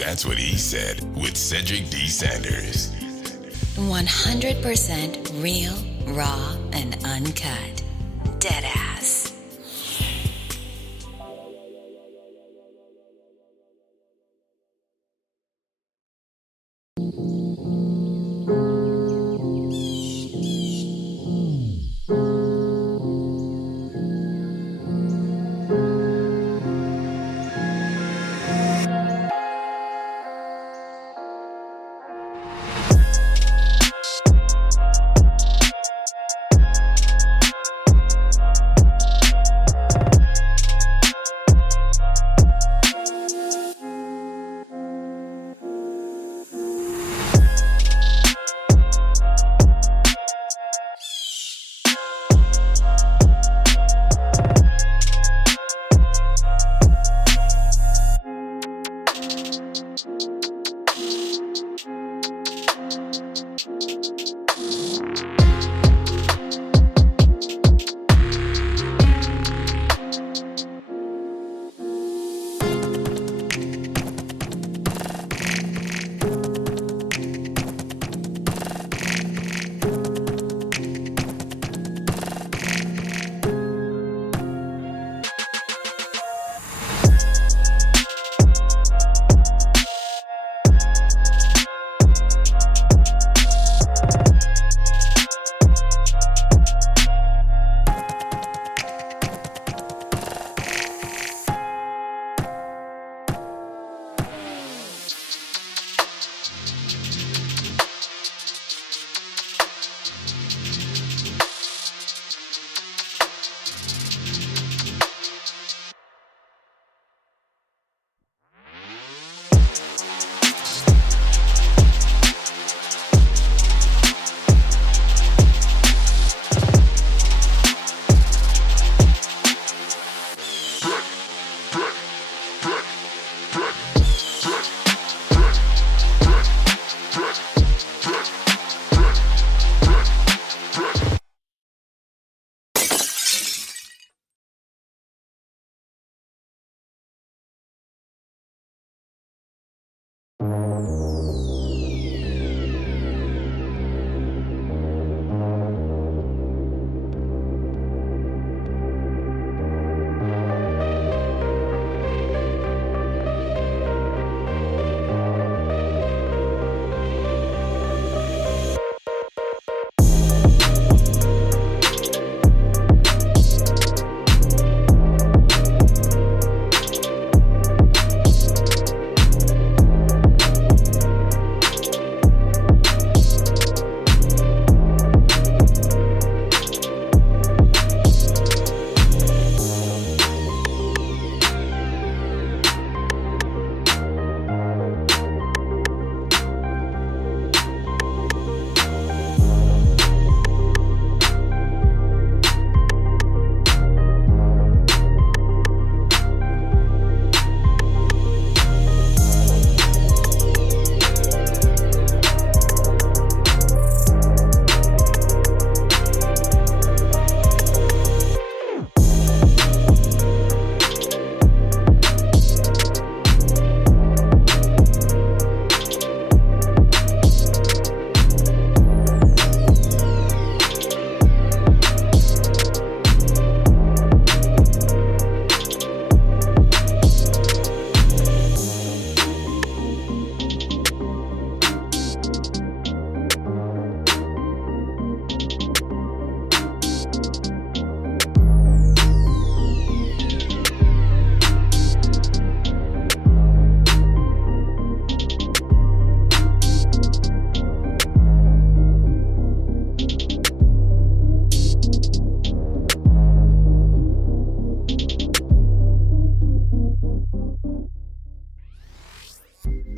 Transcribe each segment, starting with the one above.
That's what he said with Cedric D. Sanders. 100% real, raw, and uncut. Deadass.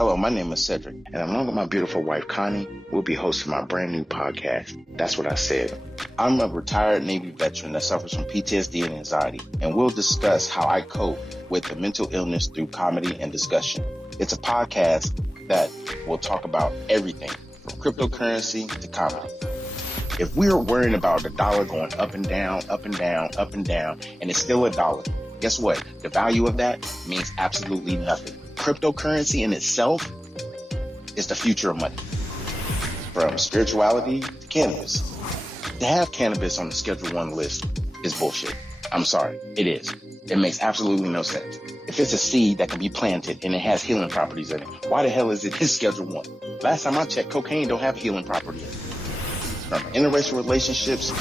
Hello, my name is Cedric, and along with my beautiful wife, Connie, we'll be hosting my brand new podcast, That's What I Said. I'm a retired Navy veteran that suffers from PTSD and anxiety, and we'll discuss how I cope with the mental illness through comedy and discussion. It's a podcast that will talk about everything from cryptocurrency to comedy. If we're worrying about the dollar going up and down, up and down, up and down, and it's still a dollar, guess what? The value of that means absolutely nothing. Cryptocurrency in itself is the future of money. From spirituality to cannabis. To have cannabis on the Schedule 1 list is bullshit. I'm sorry, it is. It makes absolutely no sense. If it's a seed that can be planted and it has healing properties in it, why the hell is it in Schedule 1? Last time I checked, cocaine don't have healing property in it. From interracial relationships,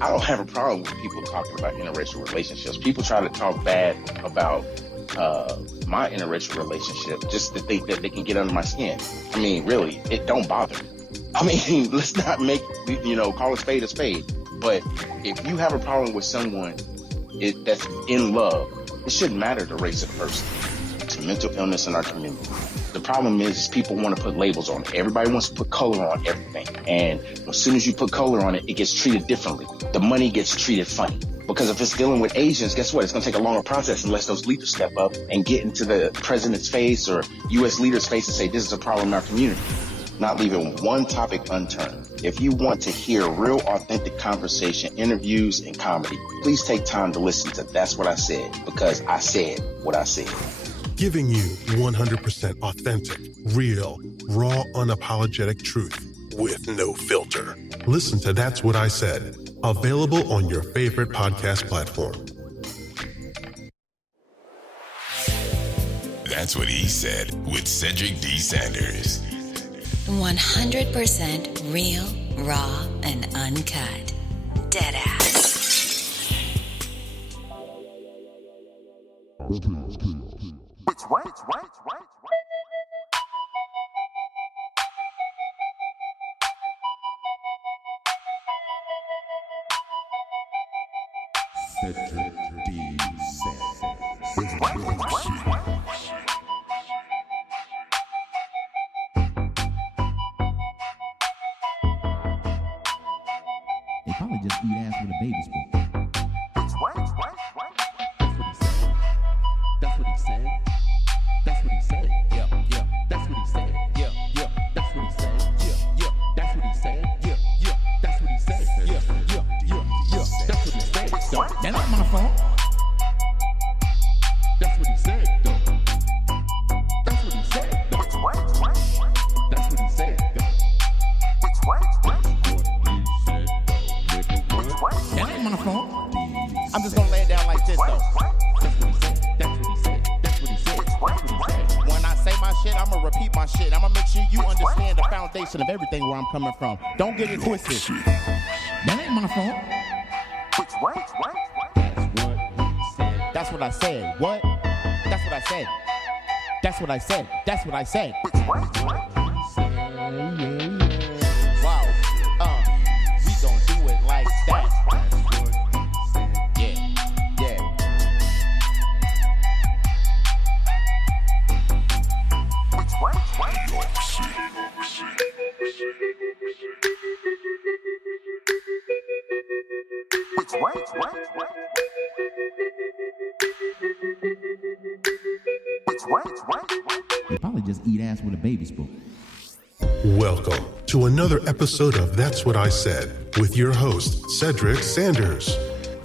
I don't have a problem with people talking about interracial relationships. People try to talk bad about my interracial relationship just to think that they can get under my skin. I mean, really, it don't bother me. I mean, let's not make, call a spade a spade. But if you have a problem with someone that's in love, it shouldn't matter the race of the person. It's mental illness in our community. The problem is people want to put labels on it. Everybody wants to put color on everything. And as soon as you put color on it, it gets treated differently. The money gets treated funny. Because if it's dealing with Asians, guess what? It's going to take a longer process unless those leaders step up and get into the president's face or U.S. leaders' face and say, this is a problem in our community. Not leaving one topic unturned. If you want to hear real, authentic conversation, interviews, and comedy, please take time to listen to That's What I Said, because I said what I said. Giving you 100% authentic, real, raw, unapologetic truth with no filter. Listen to That's What I Said, available on your favorite podcast platform. That's What He Said with Cedric D. Sanders. 100% real, raw, and uncut. Deadass. Which way? Cedric D. Sanders. Which way? They probably just eat ass with a baby spoon. Which way? That's what he said. That's what he said. Yeah. That's what he said. Yeah. That's what he said. Yeah. That's what he said. Yeah. That's what he said. Yeah. That's what he said. That ain't my fault. That's what he said. That's what he said. Which way? That's what he said. Which way? That ain't my fault. I'm just gonna lay it down like this though. That's what he said. That's what he said. That's what he said. That's what he said. When I say my shit, I'ma repeat my shit. I'ma make sure you understand the foundation of everything where I'm coming from. Don't get it twisted. That ain't my fault. Which way? That's what he said. That's what I said. What? That's what I said. That's what I said. That's what I said. Which way? Wow. We gon' do it like that. Yeah. Which way? Which way? They probably just eat ass with a baby spoon. Welcome to another episode of That's What I Said with your host, Cedric Sanders,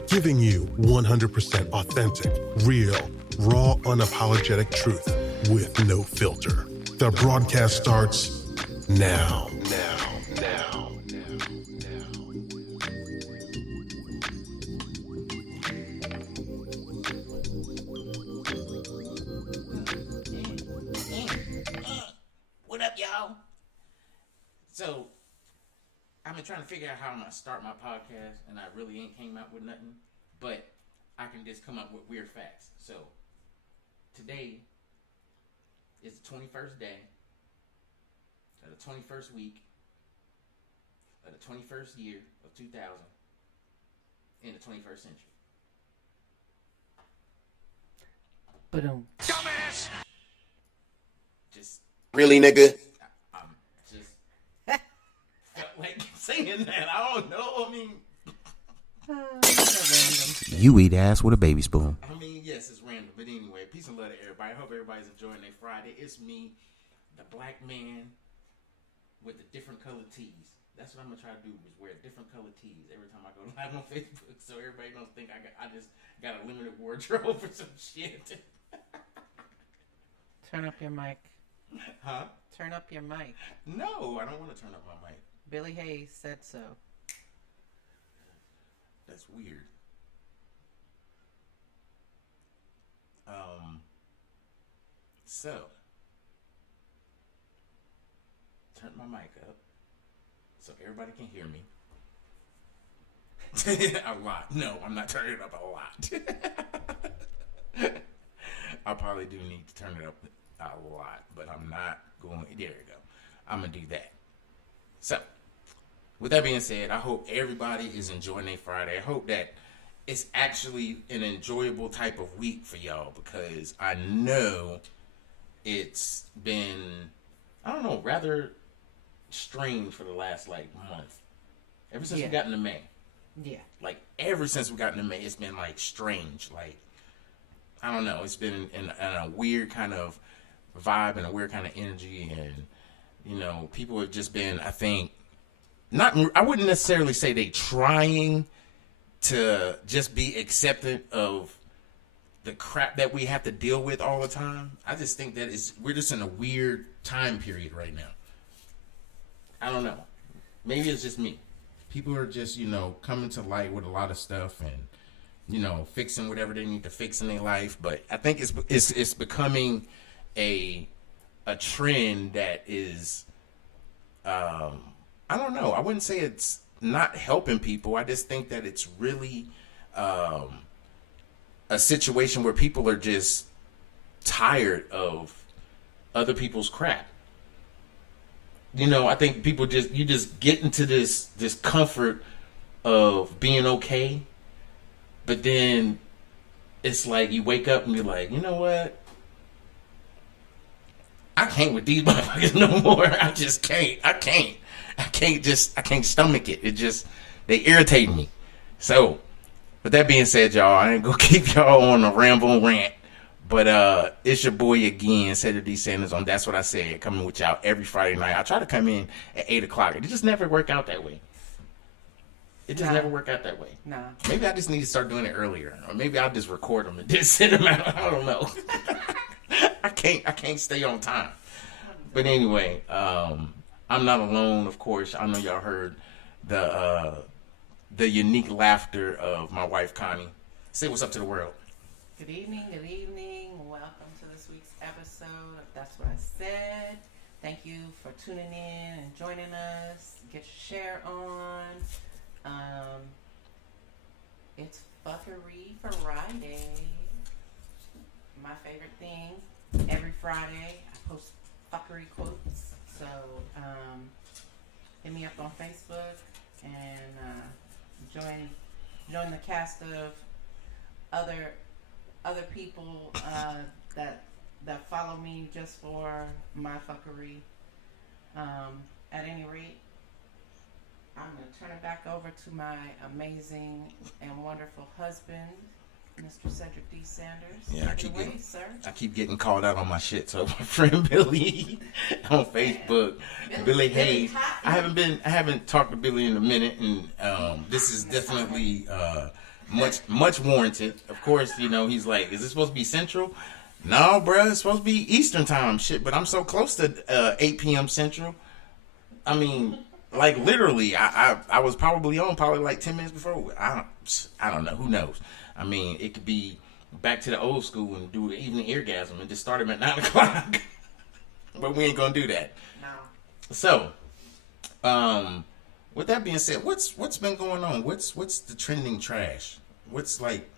giving you 100% authentic, real, raw, unapologetic truth with no filter. The broadcast starts now. What up, y'all? So, I've been trying to figure out how I'm going to start my podcast, and I really ain't came out with nothing, but I can just come up with weird facts. So, today is the 21st day of the 21st week of the 21st year of 2000 in the 21st century. Dumbass! Just Really, nigga? I'm just felt like saying that. I don't know. I mean, You eat ass with a baby spoon. yes, it's random. But anyway, peace and love to everybody. I hope everybody's enjoying their Friday. It's me, the black man with the different colored tees. That's what I'm gonna try to do, is wear different colored tees every time I go live on Facebook, so everybody don't think I just got a limited wardrobe for some shit. Turn up your mic. Huh? Turn up your mic. No, I don't want to turn up my mic. Billy Hayes said so. That's weird. So turn my mic up so everybody can hear me. A lot. No, I'm not turning it up a lot. I probably do need to turn it up a lot, but I'm not going. There you go. I'm gonna do that. So, with that being said, I hope everybody is enjoying their Friday. I hope that it's actually an enjoyable type of week for y'all, because I know it's been, I don't know, rather strange for the last like month. Ever since we got into May. Yeah. Like ever since we got into May, it's been like strange. Like, I don't know. It's been in a weird kind of vibe and a weird kind of energy, and you know, people have just been, I think, not. I wouldn't necessarily say they trying to just be acceptant of the crap that we have to deal with all the time. I just think that we're just in a weird time period right now. I don't know. Maybe it's just me. People are just, you know, coming to light with a lot of stuff and, you know, fixing whatever they need to fix in their life. But I think it's becoming a trend that is, I don't know. I wouldn't say it's not helping people. I just think that it's really a situation where people are just tired of other people's crap. You know, I think people you just get into this comfort of being okay, but then it's like you wake up and you're like, you know what? I can't with these motherfuckers no more. I just can't. I can't stomach it. It just, they irritate me. So, with that being said, y'all, I ain't gonna keep y'all on a ramble and rant. But it's your boy again, Cedric D. Sanders on That's What I Said, coming with y'all every Friday night. I try to come in at 8 o'clock. It just never work out that way. It just never work out that way. Nah. Maybe I just need to start doing it earlier. Or maybe I'll just record them and just send them out. I don't know. I can't stay on time. But anyway, I'm not alone, of course. I know y'all heard the unique laughter of my wife, Connie. Say what's up to the world. Good evening, good evening. Welcome to this week's episode of That's What I Said. Thank you for tuning in and joining us. Get your share on. It's Fuckery Friday. My favorite thing. Every Friday I post fuckery quotes. So hit me up on Facebook and join the cast of other people that follow me just for my fuckery. At any rate, I'm going to turn it back over to my amazing and wonderful husband, Mr. Cedric D. Sanders. Yeah, sir. I keep getting called out on my shit. So my friend Billy on Facebook, Billy Hayes. I haven't talked to Billy in a minute, and this is definitely much warranted. Of course, you know, he's like, is this supposed to be Central? No, bro, it's supposed to be Eastern time. Shit, but I'm so close to 8 p.m. Central. I mean, like literally, I was probably like 10 minutes before. I don't know. Who knows? I mean, it could be back to the old school and do the evening orgasm and just start him at 9 o'clock. But we ain't gonna do that. No. So, with that being said, what's been going on? What's the trending trash? What's like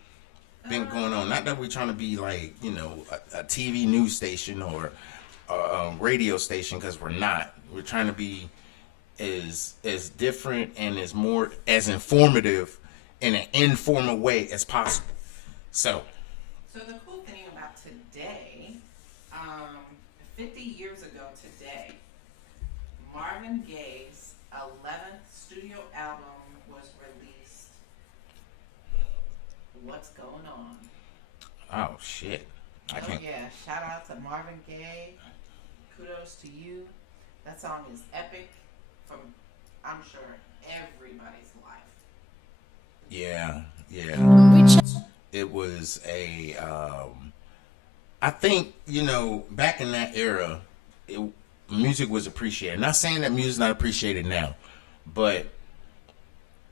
been going on? Not that we're trying to be like, you know, a TV news station or a radio station, because we're not. We're trying to be as different and as informative in an informal way as possible. So the cool thing about today, 50 years ago today, Marvin Gaye's 11th studio album was released. What's going on? Oh shit! Yeah! Shout out to Marvin Gaye. Kudos to you. That song is epic from, I'm sure, everybody's life. Yeah. It was I think, back in that era, music was appreciated. Not saying that music's not appreciated now, but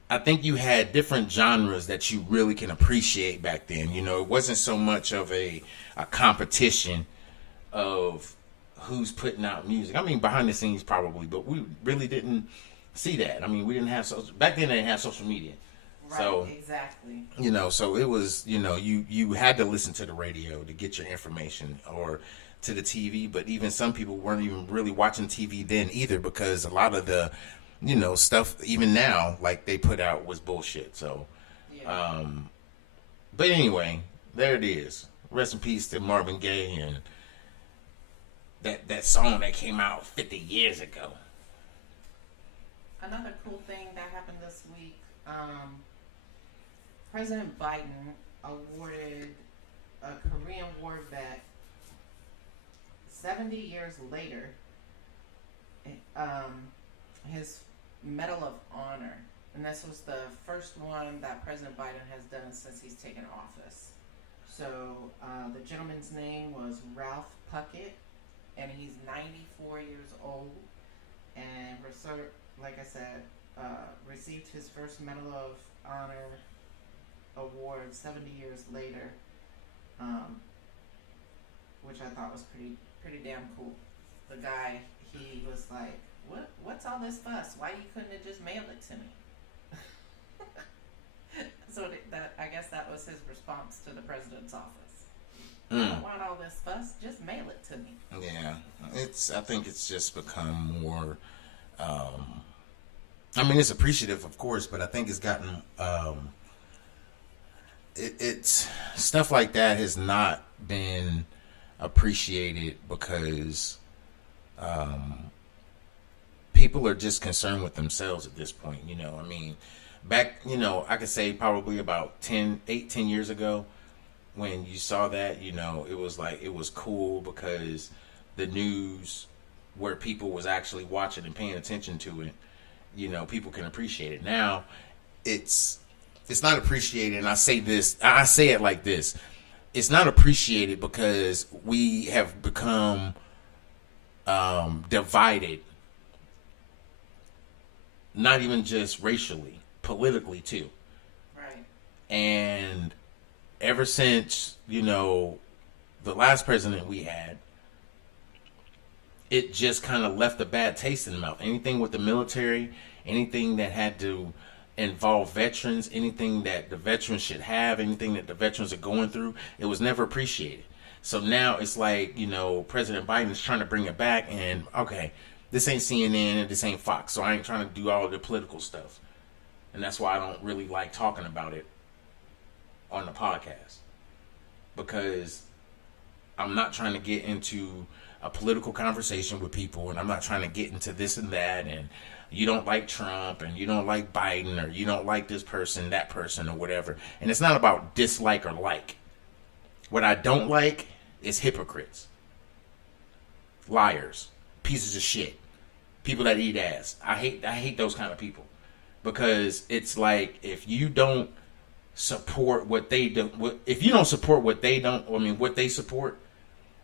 I think you had different genres that you really can appreciate back then. It wasn't so much of a competition of who's putting out music. I mean, behind the scenes probably, but we really didn't see that. I mean, we didn't have back then. They didn't have social media, right? So exactly. So it was you had to listen to the radio to get your information or to the TV. But even some people weren't even really watching TV then either, because a lot of the stuff even now like they put out was bullshit. So, yeah. But anyway, there it is. Rest in peace to Marvin Gaye and that song that came out 50 years ago. Another cool thing that happened this week, President Biden awarded a Korean War vet 70 years later his Medal of Honor. And this was the first one that President Biden has done since he's taken office. So the gentleman's name was Ralph Puckett, and he's 94 years old, and like I said, received his first Medal of Honor award 70 years later, which I thought was pretty damn cool. The guy, he was like, what's all this fuss? Why you couldn't have just mailed it to me? So I guess that was his response to the president's office. I don't want all this fuss. Just mail it to me. Yeah, I think it's just become more. I mean, it's appreciative, of course, but I think it's gotten. It's stuff like that has not been appreciated because people are just concerned with themselves at this point. I mean, back, I could say probably about 10 years ago, when you saw that, it was like, it was cool because the news where people was actually watching and paying attention to it, people can appreciate it. Now, it's not appreciated, and I say it like this. It's not appreciated because we have become divided, not even just racially, politically too. Right. And ever since, the last president we had, it just kind of left a bad taste in the mouth. Anything with the military, anything that had to involve veterans, anything that the veterans should have, anything that the veterans are going through, it was never appreciated. So now it's like, President Biden is trying to bring it back, and okay, this ain't CNN and this ain't Fox, so I ain't trying to do all the political stuff. And that's why I don't really like talking about it on the podcast, because I'm not trying to get into a political conversation with people, and I'm not trying to get into this and that, and you don't like Trump, and you don't like Biden, or you don't like this person, that person, or whatever. And it's not about dislike or like. What I don't like is hypocrites, liars, pieces of shit, people that eat ass. I hate those kind of people, because it's like, if you don't support what they do, if you don't support what they don't, what they support,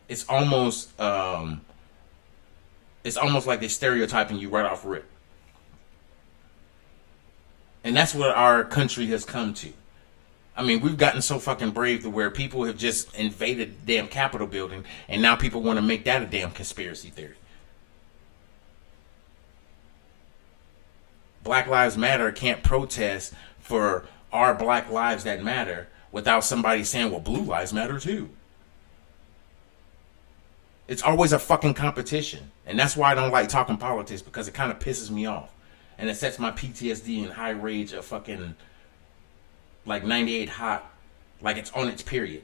it's almost like they're stereotyping you right off rip. And that's what our country has come to. I mean, we've gotten so fucking brave to where people have just invaded the damn Capitol building, and now people want to make that a damn conspiracy theory. Black Lives Matter can't protest for our black lives that matter without somebody saying, well, blue lives matter too. It's always a fucking competition. And that's why I don't like talking politics, because it kind of pisses me off. And it sets my PTSD in high rage of fucking like 98 hot, like it's on its period.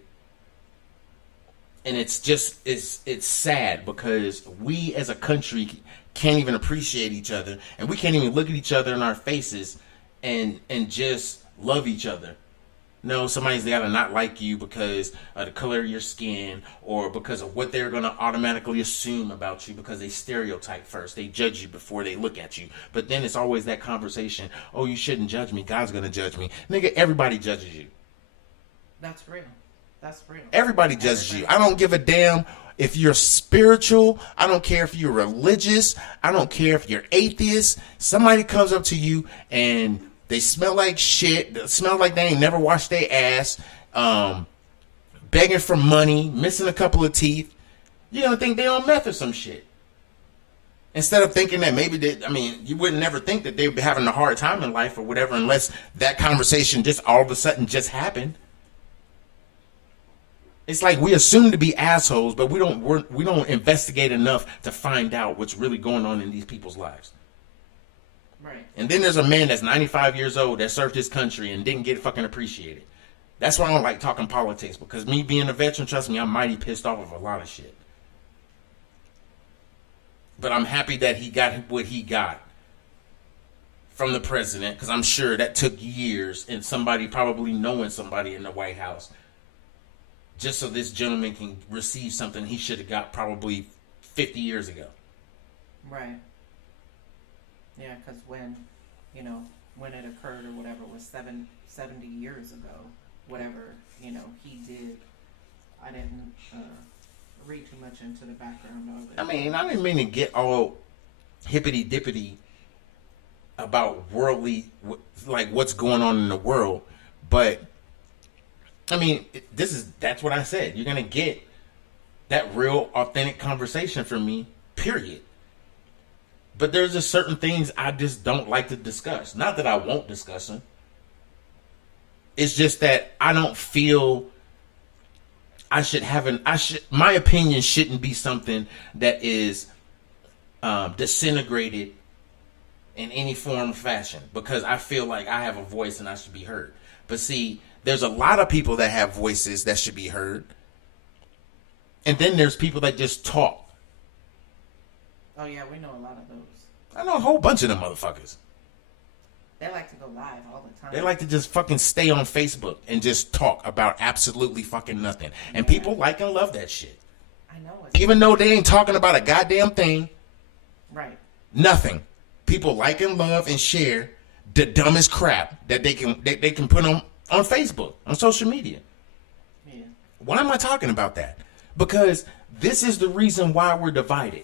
And it's just, it's sad, because we as a country can't even appreciate each other, and we can't even look at each other in our faces and just love each other. No, somebody's got to not like you because of the color of your skin, or because of what they're going to automatically assume about you, because they stereotype first. They judge you before they look at you. But then it's always that conversation, oh, you shouldn't judge me, God's going to judge me. Nigga, everybody judges you. That's real. That's real. Everybody judges you. I don't give a damn if you're spiritual. I don't care if you're religious. I don't care if you're atheist. Somebody comes up to you and they smell like shit. They smell like they ain't never washed their ass. Begging for money, missing a couple of teeth. You're going to think they on meth or some shit. Instead of thinking that maybe you would never think that they'd be having a hard time in life or whatever unless that conversation just all of a sudden just happened. It's like we assume to be assholes, but we don't investigate enough to find out what's really going on in these people's lives. Right. And then there's a man that's 95 years old that served his country and didn't get fucking appreciated. That's why I don't like talking politics, because me being a veteran, trust me, I'm mighty pissed off of a lot of shit. But I'm happy that he got what he got from the president, because I'm sure that took years and somebody probably knowing somebody in the White House just so this gentleman can receive something he should have got probably 50 years ago. Right. Yeah, because when it occurred or whatever was 70 years ago, whatever, he did, I didn't read too much into the background of it. I mean, I didn't mean to get all hippity-dippity about worldly, like what's going on in the world, but I mean, that's what I said. You're going to get that real, authentic conversation from me, period. But there's just certain things I just don't like to discuss. Not that I won't discuss them. It's just that I don't feel my opinion shouldn't be something that is disintegrated in any form or fashion, because I feel like I have a voice and I should be heard. But see, there's a lot of people that have voices that should be heard. And then there's people that just talk. Oh yeah, we know a lot of those. I know a whole bunch of them motherfuckers. They like to go live all the time. They like to just fucking stay on Facebook and just talk about absolutely fucking nothing. And people like and love that shit. I know. Even though they ain't talking about a goddamn thing. Right. Nothing. People like and love and share the dumbest crap that they can put on Facebook, on social media. Yeah. Why am I talking about that? Because this is the reason why we're divided.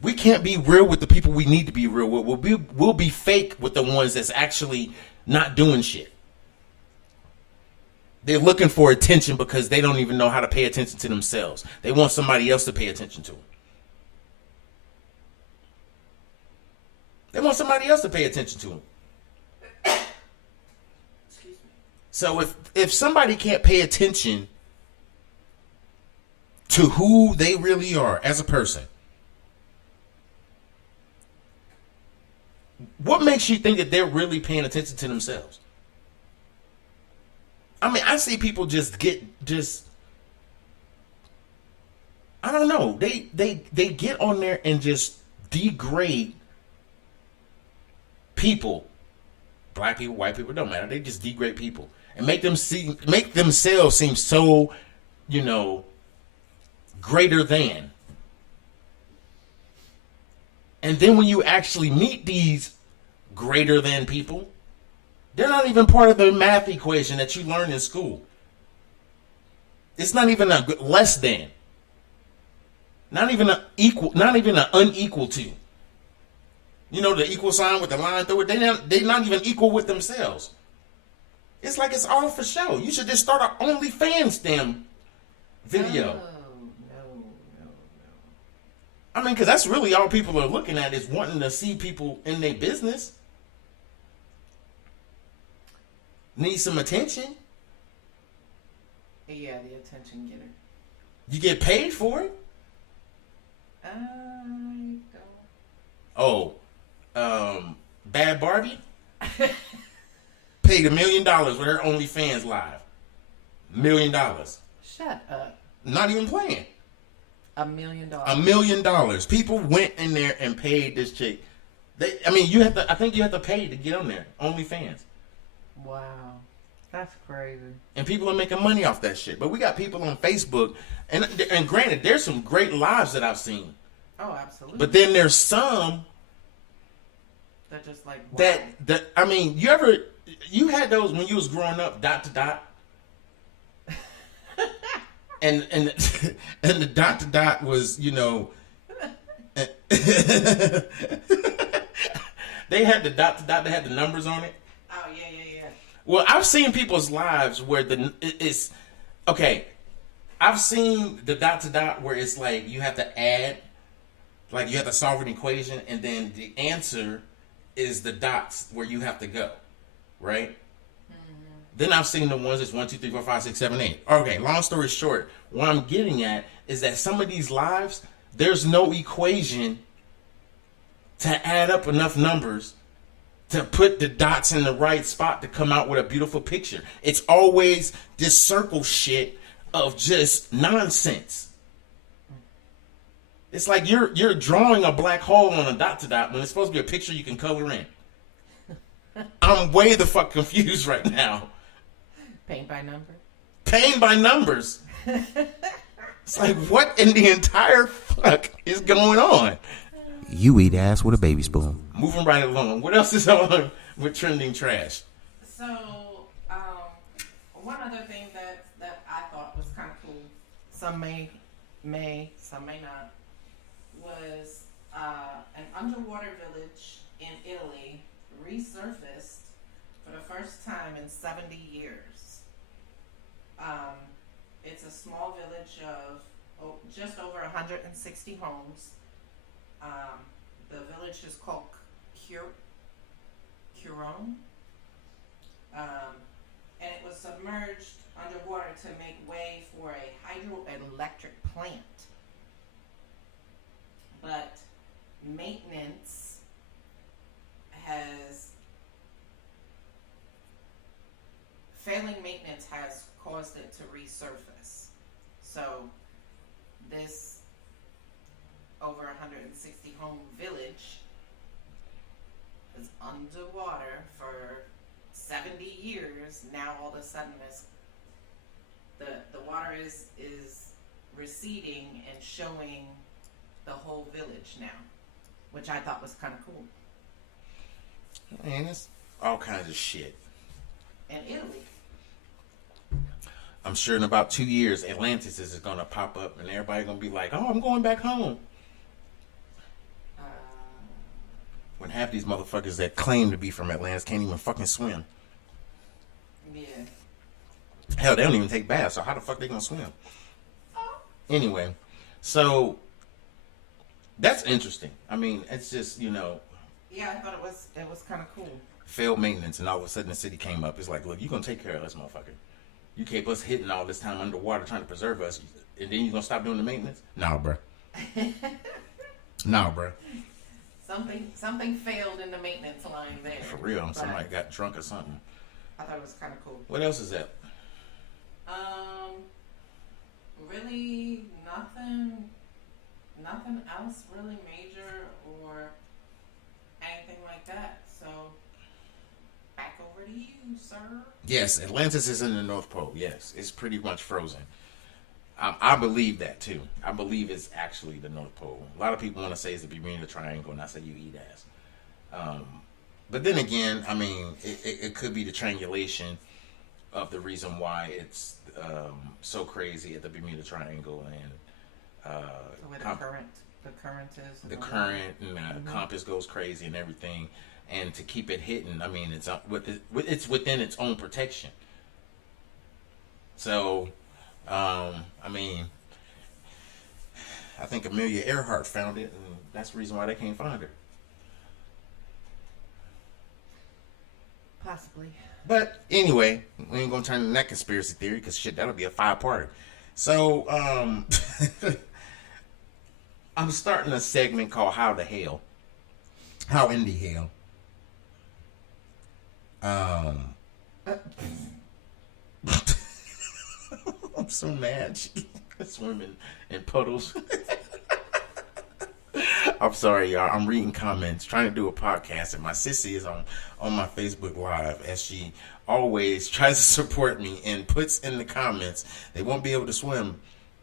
We can't be real with the people we need to be real with. We'll be fake with the ones that's actually not doing shit. They're looking for attention because they don't even know how to pay attention to themselves. They want somebody else to pay attention to them. They want somebody else to pay attention to them. Excuse me. So if somebody can't pay attention to who they really are as a person, what makes you think that they're really paying attention to themselves? I mean, I see people I don't know. They get on there and just degrade people. Black people, white people, don't matter. They just degrade people and make themselves seem so, greater than. And then when you actually meet these greater than people, they're not even part of the math equation that you learn in school. It's not even a less than. Not even an equal, not even an unequal to. You know, the equal sign with the line through it, they're not even equal with themselves. It's like it's all for show. You should just start an OnlyFans damn video. No. I mean, because that's really all people are looking at, is wanting to see people in their business. Need some attention. Yeah, the attention getter. You get paid for it? I don't. Oh, Bad Barbie paid $1 million with her OnlyFans live. $1 million. Shut up. Not even playing. $1 million. $1 million. People went in there and paid this chick. I think you have to pay to get on there. OnlyFans. Wow. That's crazy. And people are making money off that shit. But we got people on Facebook, and granted, there's some great lives that I've seen. Oh, absolutely. But then there's some that just like, wow. that you had those when you was growing up, dot to dot. and and the dot to dot was, you know, they had the dot to dot that had the numbers on it. Oh yeah. Well, I've seen people's lives where it's okay. I've seen the dot to dot where it's like you have to add, like you have to solve an equation, and then the answer is the dots where you have to go, right? Mm-hmm. Then I've seen the ones that's 1, 2, 3, 4, 5, 6, 7, 8. Okay, long story short, what I'm getting at is that some of these lives, there's no equation to add up enough numbers to put the dots in the right spot to come out with a beautiful picture. It's always this circle shit of just nonsense. It's like you're drawing a black hole on a dot to dot when it's supposed to be a picture you can color in. I'm way the fuck confused right now. Paint by number. Paint by numbers. It's like, what in the entire fuck is going on? You eat ass with a baby spoon. Moving right along. What else is on with trending trash? So, one other thing that I thought was kind of cool, some may, some may not, was an underwater village in Italy resurfaced for the first time in 70 years. It's a small village of just over 160 homes. The village is called Curone. And it was submerged underwater to make way for a hydroelectric plant. But failing maintenance has caused it to resurface. So this over 160 home village is underwater for 70 years. Now all of a sudden the water is receding and showing the whole village now, which I thought was kind of cool. Man, it's all kinds of shit. And Italy. I'm sure in about 2 years, Atlantis is going to pop up and everybody going to be like, oh, I'm going back home. When half these motherfuckers that claim to be from Atlantis can't even fucking swim. Yeah. Hell, they don't even take baths, so how the fuck they going to swim? Anyway, so that's interesting. I mean, it's just, you know. Yeah, I thought it was kind of cool. Failed maintenance, and all of a sudden the city came up. It's like, look, you're going to take care of this motherfucker. You keep us hitting all this time underwater trying to preserve us, and then you're going to stop doing the maintenance? Nah, bruh. Nah, bruh. Something failed in the maintenance line there. For real, somebody got drunk or something. I thought it was kind of cool. What else is that? Really nothing else really major or anything like that. So back over to you, sir. Yes, Atlantis is in the North Pole. Yes, it's pretty much frozen. I believe that too. I believe it's actually the North Pole. A lot of people want to say it's the Bermuda Triangle, and I say you eat ass. But then again, I mean, it could be the triangulation of the reason why it's so crazy at the Bermuda Triangle, and the current is the current, and compass goes crazy and everything. And to keep it hidden, I mean, it's within its own protection. So, I mean, I think Amelia Earhart found it, and that's the reason why they can't find her. Possibly. But anyway, we ain't gonna turn into that conspiracy theory because shit, that'll be a 5-part. So, I'm starting a segment called How in the Hell. I'm so mad. Swimming in puddles. I'm sorry, y'all. I'm reading comments, trying to do a podcast, and my sissy is on my Facebook Live, as she always tries to support me and puts in the comments they won't be able to swim.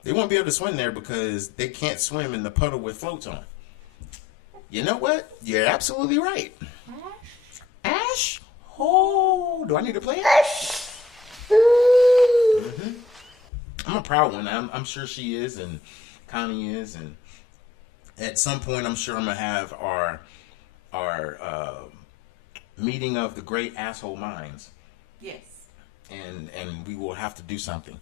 They won't be able to swim there because they can't swim in the puddle with floats on. You know what? You're absolutely right. Ash? Oh, do I need to play Ash? Mm-hmm. I'm a proud one. I'm sure she is, and Connie is, and at some point, I'm sure I'm gonna have our meeting of the great asshole minds. Yes. And we will have to do something.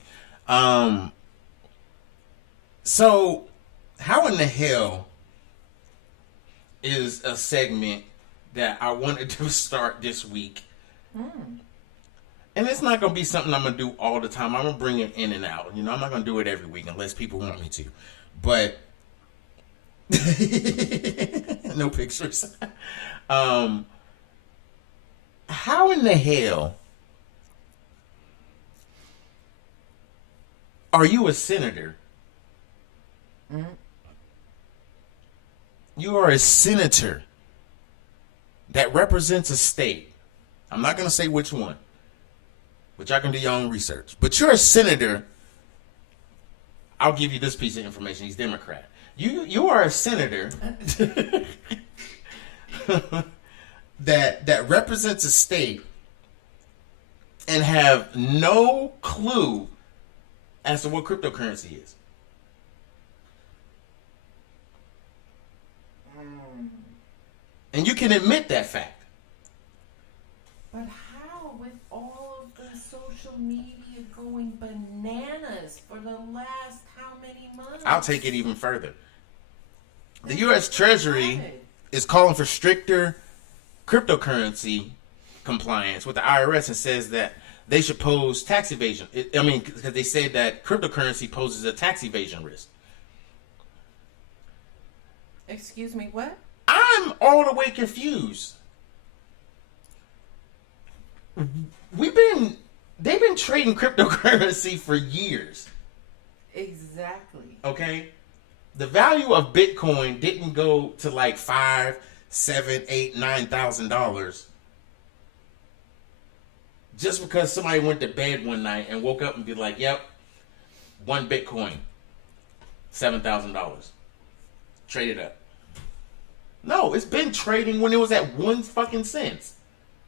So, how in the hell is a segment that I wanted to start this week? And it's not going to be something I'm going to do all the time. I'm going to bring it in and out. You know, I'm not going to do it every week unless people want me to. But, no pictures. How in the hell are you a senator? You are a senator that represents a state. I'm not going to say which one, but y'all can do your own research. But you're a senator. I'll give you this piece of information. He's Democrat. You are a senator that represents a state and have no clue as to what cryptocurrency is. And you can admit that fact. But how, with all of the social media going bananas for the last how many months? I'll take it even further. The U.S. Treasury is calling for stricter cryptocurrency compliance with the IRS and says that they should pose tax evasion. Because they say that cryptocurrency poses a tax evasion risk. Excuse me, what? I'm all the way confused. They've been trading cryptocurrency for years. Exactly. Okay? The value of Bitcoin didn't go to like $5,000, $7,000, $8,000, $9,000 just because somebody went to bed one night and woke up and be like, yep, one Bitcoin, $7,000. Trade it up. No, it's been trading when it was at 1 fucking cent.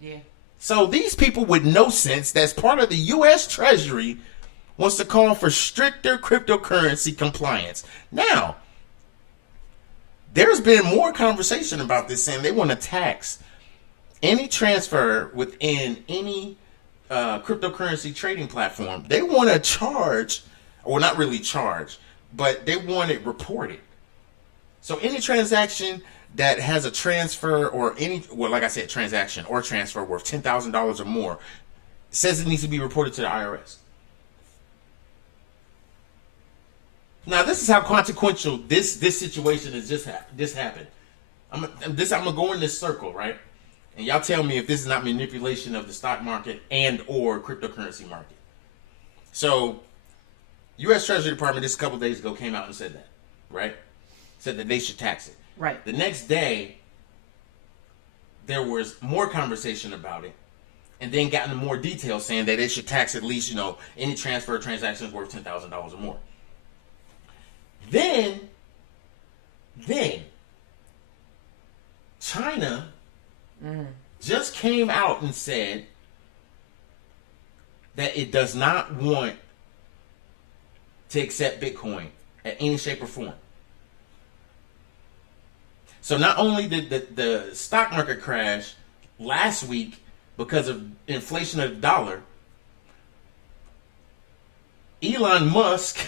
Yeah. So these people with no sense, that's part of the U.S. Treasury, wants to call for stricter cryptocurrency compliance. Now, there's been more conversation about this, saying they want to tax any transfer within any cryptocurrency trading platform. They want to charge, or not really charge, but they want it reported. So any transaction that has a transfer or like I said, transaction or transfer worth $10,000 or more, says it needs to be reported to the IRS. Now, this is how consequential this situation has just happened. I'm gonna go in this circle, right? And y'all tell me if this is not manipulation of the stock market and or cryptocurrency market. So, U.S. Treasury Department just a couple days ago came out and said that, right? Said that they should tax it. Right. The next day, there was more conversation about it, and then got into more detail saying that they should tax at least, any transfer or transactions worth $10,000 or more. Then China just came out and said that it does not want to accept Bitcoin at any shape or form. So not only did the stock market crash last week because of inflation of the dollar, Elon Musk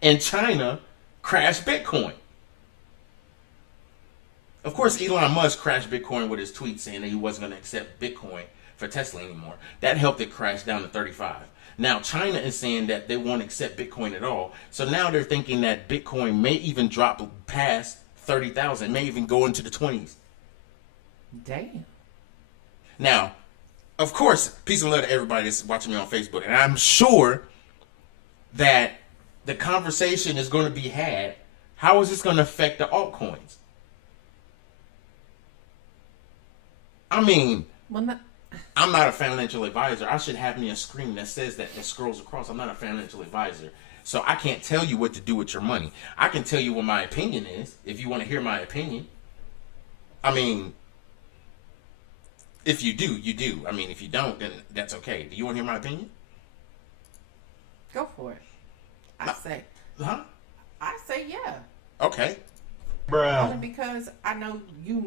and China crashed Bitcoin. Of course, Elon Musk crashed Bitcoin with his tweet saying that he wasn't going to accept Bitcoin for Tesla anymore. That helped it crash down to 35. Now, China is saying that they won't accept Bitcoin at all. So now they're thinking that Bitcoin may even drop past 30,000, may even go into the 20s. Damn. Now, of course, peace and love to everybody that's watching me on Facebook. And I'm sure that the conversation is going to be had. How is this going to affect the altcoins? I mean, I'm not a financial advisor. I should have me a screen that says that scrolls across. I'm not a financial advisor. So I can't tell you what to do with your money. I can tell you what my opinion is, if you want to hear my opinion. I mean, if you do, you do. I mean, if you don't, then that's okay. Do you want to hear my opinion? Go for it. I say, huh? I say yeah. Okay. Only because I know you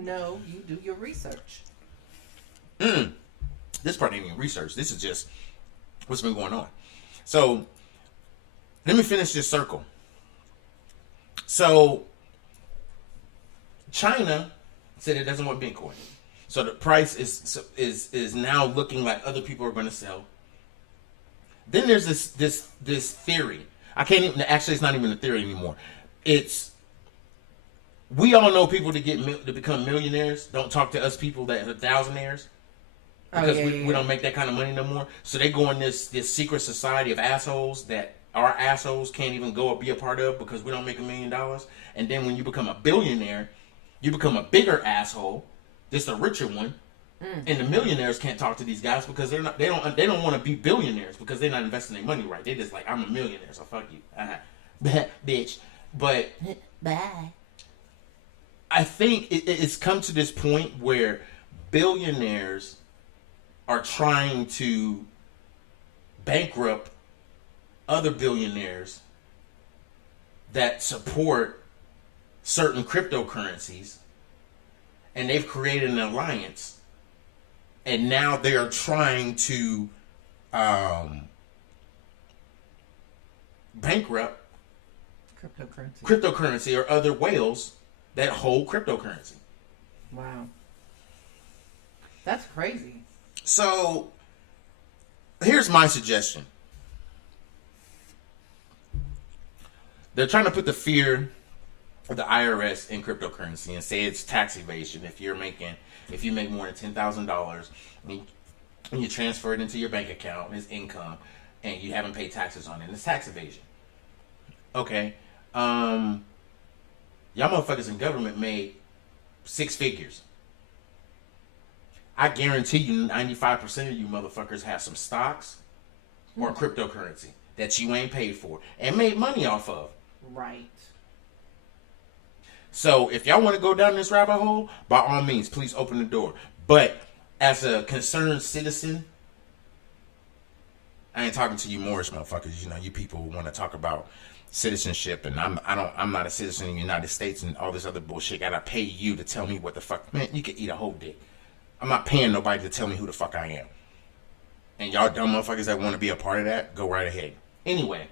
do your research. This part ain't even research. This is just what's been going on. So let me finish this circle. So China said it doesn't want Bitcoin. So the price is now looking like other people are going to sell. Then there's this theory. I can't even, actually it's not even a theory anymore. We all know people to become millionaires don't talk to us people that are thousandaires. Because we don't make that kind of money no more. So they go in this secret society of assholes that our assholes can't even go or be a part of because we don't make $1 million. And then when you become a billionaire, you become a bigger asshole, just a richer one. And the millionaires can't talk to these guys because they don't want to be billionaires because they're not investing their money right. They're just like, I'm a millionaire, so fuck you, bitch. But bye. I think it's come to this point where billionaires are trying to bankrupt other billionaires that support certain cryptocurrencies, and they've created an alliance, and now they are trying to bankrupt cryptocurrency or other whales that hold cryptocurrency. Wow. That's crazy. So, here's my suggestion. They're trying to put the fear of the IRS in cryptocurrency and say it's tax evasion if you make more than $10,000 and you transfer it into your bank account and it's income and you haven't paid taxes on it, and it's tax evasion. Okay. Y'all motherfuckers in government made 6 figures. I guarantee you 95% of you motherfuckers have some stocks or cryptocurrency that you ain't paid for and made money off of. Right. So if y'all want to go down this rabbit hole, by all means, please open the door. But as a concerned citizen, I ain't talking to you Moorish motherfuckers. You know, you people who want to talk about citizenship, and I'm not a citizen in the United States and all this other bullshit. Gotta pay you to tell me what the fuck. Man, you can eat a whole dick. I'm not paying nobody to tell me who the fuck I am. And y'all dumb motherfuckers that want to be a part of that, go right ahead. Anyway,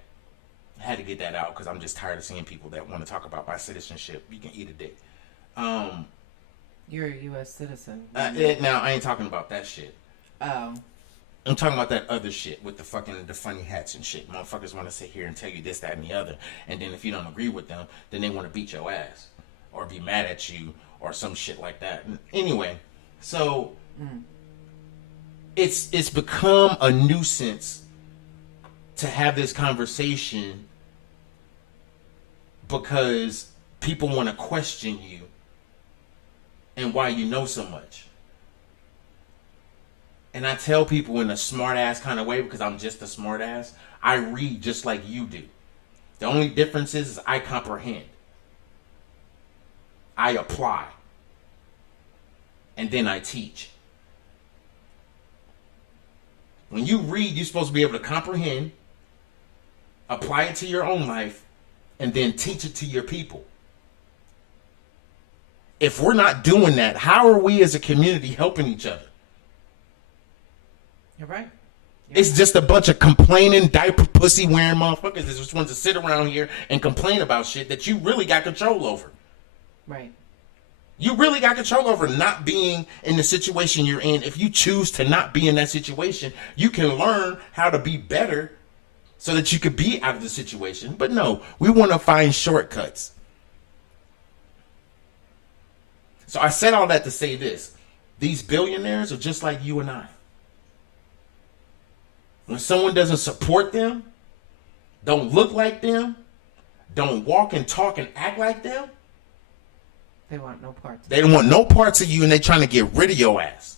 I had to get that out because I'm just tired of seeing people that want to talk about my citizenship. You can eat a dick. You're a U.S. citizen. Now, I ain't talking about that shit. Oh. I'm talking about that other shit with the funny hats and shit. Motherfuckers want to sit here and tell you this, that, and the other. And then if you don't agree with them, then they want to beat your ass. Or be mad at you. Or some shit like that. Anyway, so it's become a nuisance to have this conversation because people want to question you and why you know so much. And I tell people in a smart ass kind of way because I'm just a smart ass. I read just like you do. The only difference is I comprehend. I apply. And then I teach. When you read, you're supposed to be able to comprehend, apply it to your own life, and then teach it to your people. If we're not doing that, how are we as a community helping each other? You're right. It's just a bunch of complaining, diaper pussy wearing motherfuckers that just want to sit around here and complain about shit that you really got control over. Right. You really got control over not being in the situation you're in. If you choose to not be in that situation, you can learn how to be better so that you could be out of the situation. But no, we want to find shortcuts. So I said all that to say this. These billionaires are just like you and I. When someone doesn't support them, don't look like them, don't walk and talk and act like them, they want no parts. They don't want no parts of you, and they're trying to get rid of your ass.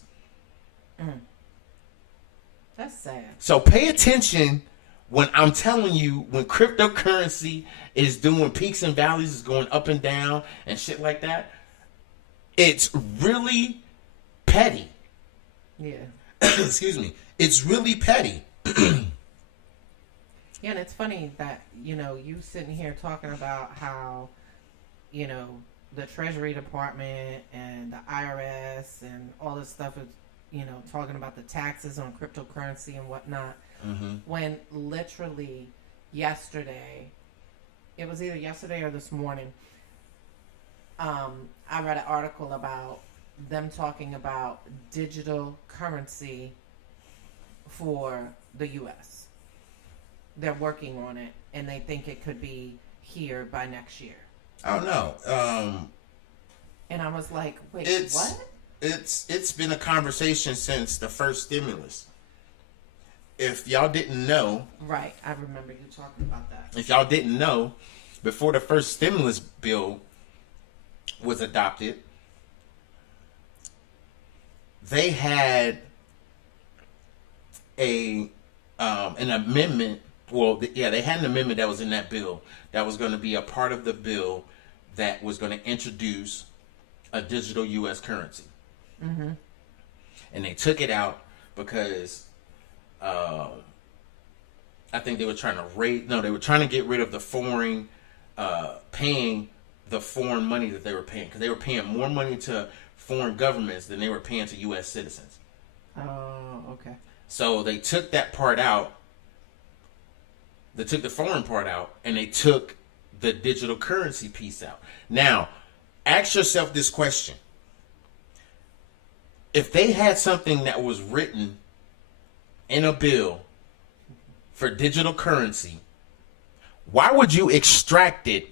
That's sad. So pay attention when I'm telling you, when cryptocurrency is doing peaks and valleys, is going up and down and shit like that. It's really petty. Yeah. Excuse me. It's really petty. Yeah, and it's funny that, you sitting here talking about how, the Treasury Department and the IRS and all this stuff is, talking about the taxes on cryptocurrency and whatnot. Mm-hmm. When literally yesterday, it was either yesterday or this morning, I read an article about them talking about digital currency for the U.S. They're working on it, and they think it could be here by next year. I don't know. And I was like, wait, what? It's been a conversation since the first stimulus. If y'all didn't know... Right, I remember you talking about that. If y'all didn't know, before the first stimulus bill was adopted, they had an amendment. Well, they had an amendment that was in that bill that was going to be a part of the bill that was going to introduce a digital U.S. currency. Mm-hmm. And they took it out because I think they were trying to they were trying to get rid of the foreign paying the foreign money that they were paying, because they were paying more money to foreign governments than they were paying to U.S. citizens. Oh, okay. So they took that part out. They took the foreign part out, and they took the digital currency piece out. Now, ask yourself this question. If they had something that was written in a bill for digital currency, why would you extract it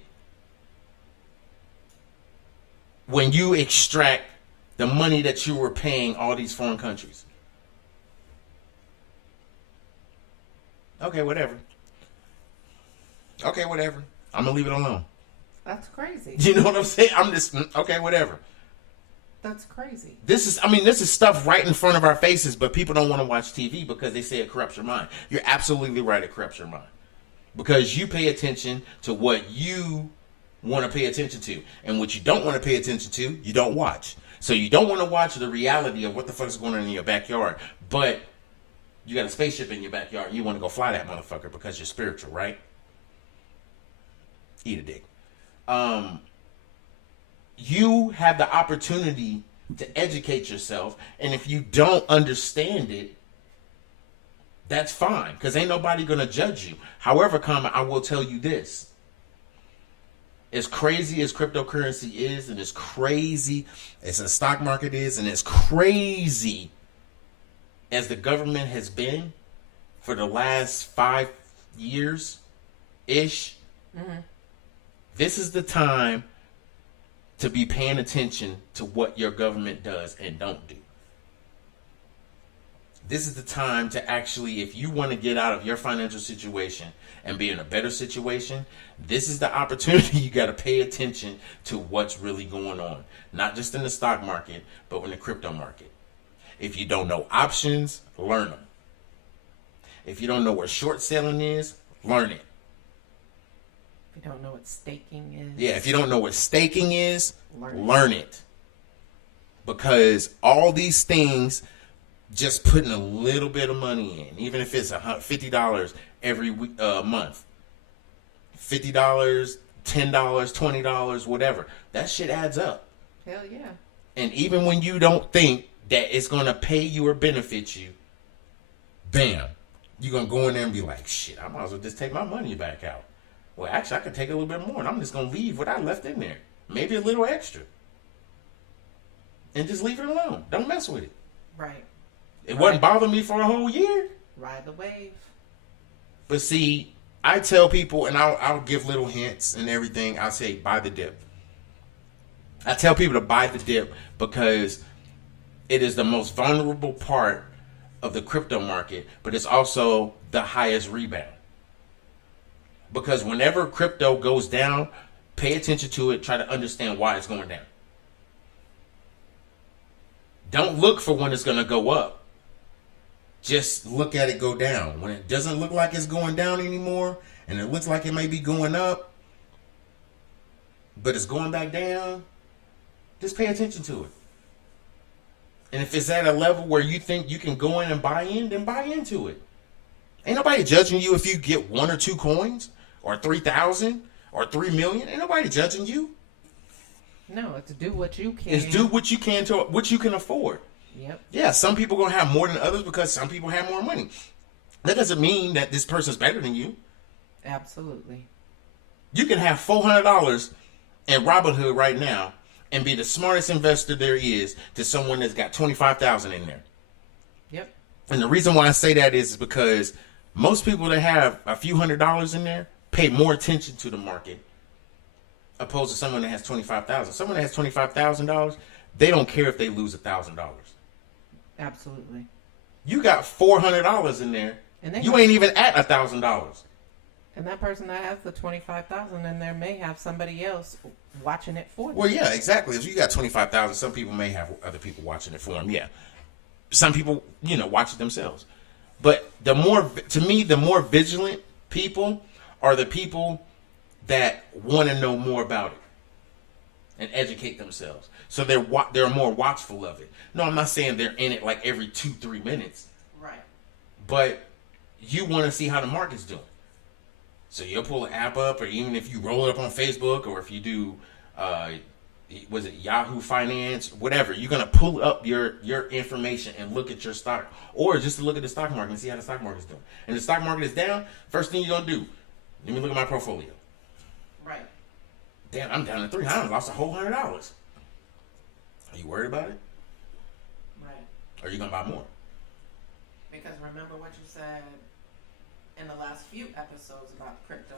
when you extract the money that you were paying all these foreign countries? Okay, whatever. Okay, whatever. I'm going to leave it alone. That's crazy. You know what I'm saying? I'm just, okay, whatever. That's crazy. This is stuff right in front of our faces, but people don't want to watch TV because they say it corrupts your mind. You're absolutely right, it corrupts your mind. Because you pay attention to what you want to pay attention to. And what you don't want to pay attention to, you don't watch. So you don't want to watch the reality of what the fuck's going on in your backyard. But you got a spaceship in your backyard and you want to go fly that motherfucker because you're spiritual, right? Eat a dick. You have the opportunity to educate yourself, and if you don't understand it, that's fine, because ain't nobody gonna judge you. However, I will tell you this: as crazy as cryptocurrency is, and as crazy as the stock market is, and as crazy as the government has been for the last 5 years ish, this is the time to be paying attention to what your government does and don't do. This is the time to actually, if you want to get out of your financial situation and be in a better situation, this is the opportunity. You got to pay attention to what's really going on. Not just in the stock market, but in the crypto market. If you don't know options, learn them. If you don't know what short selling is, learn it. If you don't know what staking is. Yeah, if you don't know what staking is, learn it. Because all these things, just putting a little bit of money in, even if it's $50 every month, $50, $10, $20, whatever, that shit adds up. Hell yeah. And even when you don't think that it's going to pay you or benefit you, bam, you're going to go in there and be like, shit, I might as well just take my money back out. Well, actually, I could take a little bit more, and I'm just going to leave what I left in there. Maybe a little extra. And just leave it alone. Don't mess with it. Right. It wasn't bothering me for a whole year. Ride the wave. But see, I tell people, and I'll give little hints and everything. I'll say, buy the dip. I tell people to buy the dip because it is the most vulnerable part of the crypto market, but it's also the highest rebound. Because whenever crypto goes down, pay attention to it, try to understand why it's going down. Don't look for when it's going to go up. Just look at it go down. When it doesn't look like it's going down anymore, and it looks like it may be going up, but it's going back down, just pay attention to it. And if it's at a level where you think you can go in and buy in, then buy into it. Ain't nobody judging you if you get 1 or 2 coins or 3,000 or 3 million. Ain't nobody judging you. No, it's do what you can. It's do what you can to what you can afford. Yep. Yeah, some people gonna have more than others because some people have more money. That doesn't mean that this person's better than you. Absolutely. You can have $400 in Robinhood right now and be the smartest investor there is to someone that's got 25,000 in there. Yep. And the reason why I say that is because most people that have a few $100s in there pay more attention to the market opposed to someone that has 25,000. Someone that has $25,000, they don't care if they lose $1,000. Absolutely. You got $400 in there. And you ain't even at $1,000. And that person that has the 25,000 in there may have somebody else watching it for them. Well, yeah, exactly. If you got 25,000, some people may have other people watching it for them. Yeah, some people, watch it themselves. But the more vigilant people are the people that want to know more about it and educate themselves. So they're more watchful of it. No, I'm not saying they're in it like every 2-3 minutes. Right. But you want to see how the market's doing. So you'll pull an app up, or even if you roll it up on Facebook, or if you do, was it Yahoo Finance, whatever, you're going to pull up your information and look at your stock, or just to look at the stock market and see how the stock market's doing. And the stock market is down, first thing you're going to do, let me look at my portfolio. Right. Damn, I'm down to $300. I lost a whole $100. Are you worried about it? Right. Or are you going to buy more? Because remember what you said in the last few episodes about crypto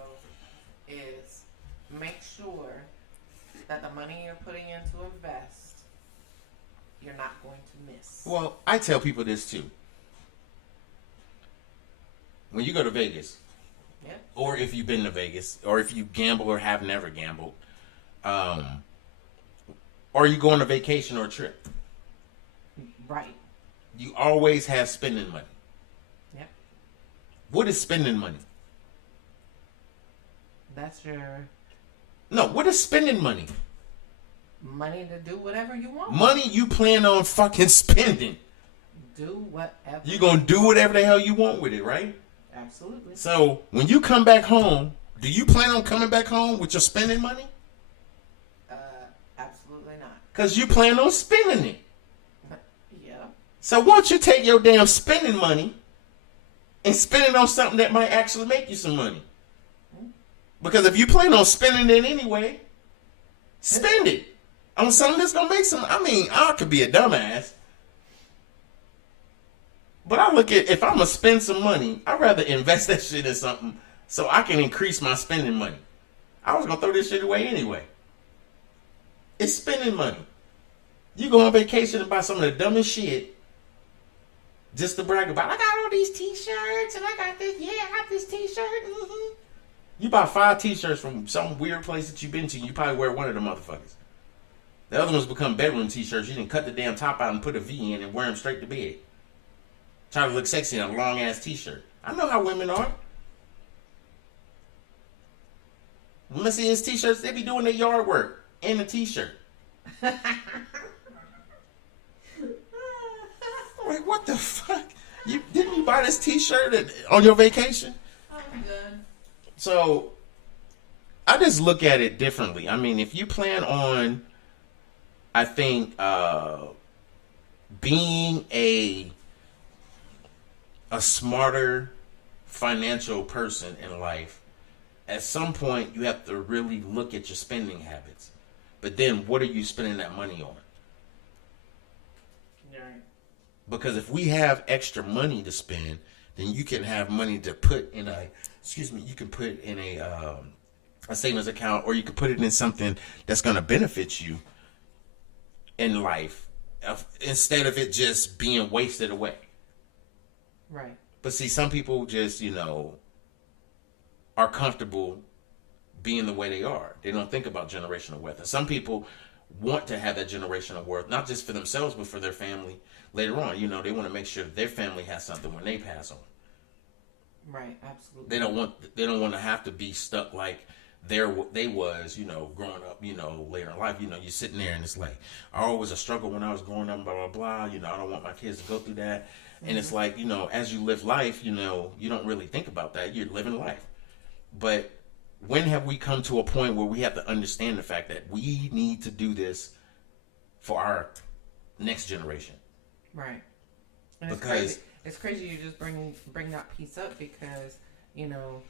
is make sure that the money you're putting in to invest, you're not going to miss. Well, I tell people this too. When you go to Vegas, yeah, or if you've been to Vegas, or if you gamble or have never gambled, or you go on a vacation or a trip, right, you always have spending money. Yep. What is spending money? That's your... No, what is spending money? Money to do whatever you want. Money you plan on fucking spending. Do whatever. You're going to do whatever the hell you want with it, right? Absolutely. So, when you come back home, do you plan on coming back home with your spending money? Absolutely not. Because you plan on spending it. Yeah. So, why don't you take your damn spending money and spend it on something that might actually make you some money? Because if you plan on spending it anyway, spend it on something that's going to make some... I mean, I could be a dumbass. But I look at, if I'm going to spend some money, I'd rather invest that shit in something so I can increase my spending money. I was going to throw this shit away anyway. It's spending money. You go on vacation and buy some of the dumbest shit just to brag about. I got all these t-shirts and I got this. Yeah, I got this t-shirt. Mm-hmm. You buy 5 t-shirts from some weird place that you've been to, you probably wear one of them motherfuckers. The other ones become bedroom t-shirts. You didn't cut the damn top out and put a V in and wear them straight to bed. Try to look sexy in a long-ass t-shirt. I know how women are. Let's see his t-shirts. They be doing their yard work in the t-shirt. I'm like, what the fuck? Didn't you buy this t-shirt on your vacation? I'm good. So, I just look at it differently. I mean, if you plan on, I think, being a smarter financial person in life, at some point you have to really look at your spending habits. But then what are you spending that money on? Right. Because if we have extra money to spend, then you can have money to put in you can put in a savings account, or you can put it in something that's going to benefit you in life instead of it just being wasted away. Right. But see, some people just, are comfortable being the way they are. They don't think about generational wealth. And some people want to have that generational wealth, not just for themselves, but for their family later on. They want to make sure that their family has something when they pass on. Right, absolutely. They don't want to have to be stuck like they was, growing up, later in life. You're sitting there and it's like, oh, it was a struggle when I was growing up, blah, blah, blah. I don't want my kids to go through that. And it's like, you know, as you live life, you know, you don't really think about that. You're living life. But when have we come to a point where we have to understand the fact that we need to do this for our next generation? Right. And Because it's crazy you just bring that piece up because, you know,